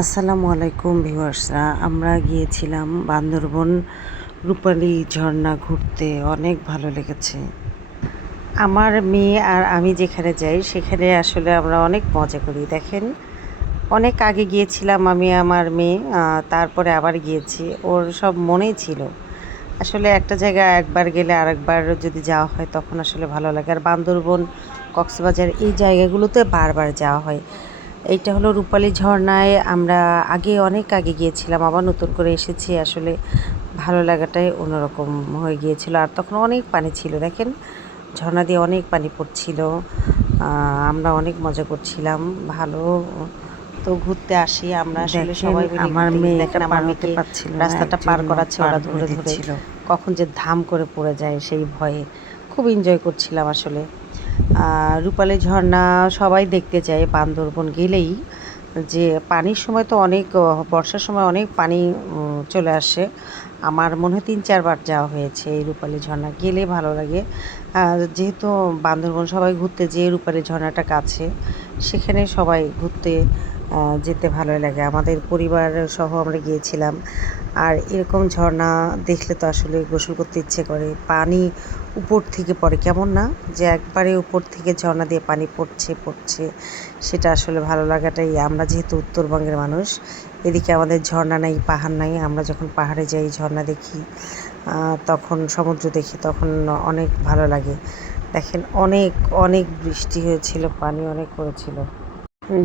আসসালামু আলাইকুম ভিউয়ার্সরা, আমরা গিয়েছিলাম বান্দরবন রূপালী ঝর্ণা ঘুরতে। অনেক ভালো লেগেছে। আমার মেয়ে আর আমি যেখানে যাই সেখানে আসলে আমরা অনেক মজা করি। দেখেন, অনেক আগে গিয়েছিলাম আমি আমার মেয়ে, তারপরে আবার গিয়েছি। ওর সব মনেই ছিল। আসলে একটা জায়গায় একবার গেলে আরেকবার যদি যাওয়া হয় তখন আসলে ভালো লাগে। আর বান্দরবন, কক্সবাজার এই জায়গাগুলোতে বারবার যাওয়া হয়। এইটা হলো রূপালী ঝর্ণায়। আমরা অনেক আগে গিয়েছিলাম, আবার নতুন করে এসেছি। আসলে ভালো লাগাটাই অন্যরকম হয়ে গিয়েছিল। আর তখন অনেক পানি ছিল, দেখেন ঝর্ণা দিয়ে অনেক পানি পড়ছিল। আমরা অনেক মজা করছিলাম। ভালো তো ঘুরতে আসি আমরা আসলে সবাই মিলে আমার ঘুরতে গেছি। মেয়ে দেখেন আমার মেয়েকে পারছিল না, হ্যাঁ, রাস্তাটা পার একজন করাচ্ছে পার ওরা করে ধরে ধরে, দিচ্ছিল। কখন যে ধাম করে পড়ে যায় সেই ভয়ে। খুব এনজয় করছিলাম আসলে। রূপালী ঝর্ণা সবাই দেখতে যায় বান্দরবন গেলেই। যে পানির সময় তো অনেক, বর্ষার সময় অনেক পানি চলে আসে। আমার মনে হয় ৩-৪ বার যাওয়া হয়েছে এই রূপালী ঝর্ণা। গেলে ভালো লাগে। যেহেতু বান্দরবন সবাই ঘুরতে যেয়ে রূপালী ঝর্ণাটা কাছে, সেখানে সবাই ঘুরতে যেতে ভালোই লাগে। আমাদের পরিবার সহ আমরা গিয়েছিলাম। আর এরকম ঝর্ণা দেখলে তো আসলে গোসল করতে ইচ্ছে করে। পানি উপর থেকে পড়ে, কেমন না যে একবারে উপর থেকে ঝর্ণা দিয়ে পানি পড়ছে, সেটা আসলে ভালো লাগাটাই। আমরা যেহেতু উত্তরবঙ্গের মানুষ, এদিকে আমাদের ঝর্ণা নাই, পাহাড় নাই। আমরা যখন পাহাড়ে যাই ঝর্ণা দেখি, তখন সমুদ্র দেখি, তখন অনেক ভালো লাগে। দেখেন অনেক অনেক বৃষ্টি হয়েছিল, পানি অনেক পড়েছিল।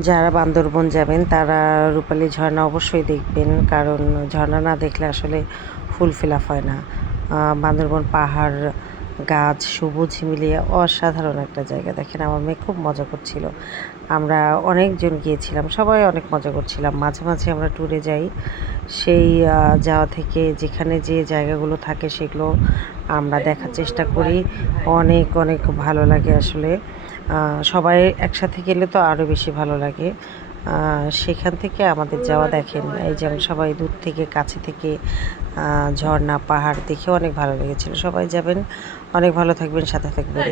যারা বান্দরবন যাবেন তারা রূপালী ঝর্ণা অবশ্যই দেখবেন, কারণ ঝর্ণা না দেখলে আসলে ফুলফিল আপ হয় না। বান্দরবন পাহাড়, গাছ, সবুজ মিলিয়ে অসাধারণ একটা জায়গা। দেখেন আমার মেয়ে খুব মজা করছিল। আমরা অনেকজন গিয়েছিলাম, সবাই অনেক মজা করছিলাম। মাঝে মাঝে আমরা ট্যুরে যাই, সেই যাওয়া থেকে যেখানে যে জায়গাগুলো থাকে সেগুলো আমরা দেখার চেষ্টা করি। অনেক অনেক ভালো লাগে আসলে। সবাই একসাথে গেলে তো আরও বেশি ভালো লাগে। সেখান থেকে আমাদের যাওয়া, দেখেন এই যে আমরা সবাই দূর থেকে কাছে থেকে ঝর্ণা পাহাড় দেখে অনেক ভালো লেগেছিল। সবাই যাবেন, অনেক ভালো থাকবেন, সাথে থাকবেন।